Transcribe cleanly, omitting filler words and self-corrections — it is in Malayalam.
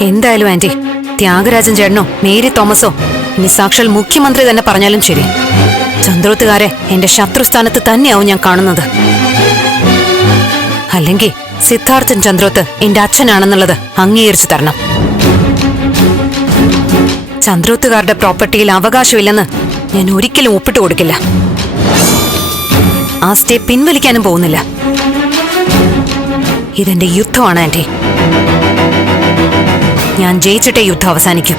എന്തായാലും ആന്റി, ത്യാഗരാജൻ ചേട്ടനോ മേരി തോമസോ ഇനി സാക്ഷാൽ മുഖ്യമന്ത്രി തന്നെ പറഞ്ഞാലും ശരി, ചന്ദ്രോത്തുകാരെ എന്റെ ശത്രുസ്ഥാനത്ത് തന്നെയാവും ഞാൻ കാണുന്നത്. അല്ലെങ്കിൽ സിദ്ധാർത്ഥൻ ചന്ദ്രോത്ത് എന്റെ അച്ഛനാണെന്നുള്ളത് അംഗീകരിച്ചു തരണം. ചന്ദ്രോത്തുകാരുടെ പ്രോപ്പർട്ടിയിൽ അവകാശമില്ലെന്ന് ഞാൻ ഒരിക്കലും ഒപ്പിട്ട് കൊടുക്കില്ല. ആ സ്റ്റേ പിൻവലിക്കാനും പോകുന്നില്ല. ഇതെന്റെ യുദ്ധമാണ് ആന്റി. ഞാൻ ജയിച്ചിട്ടേ യുദ്ധം അവസാനിക്കും.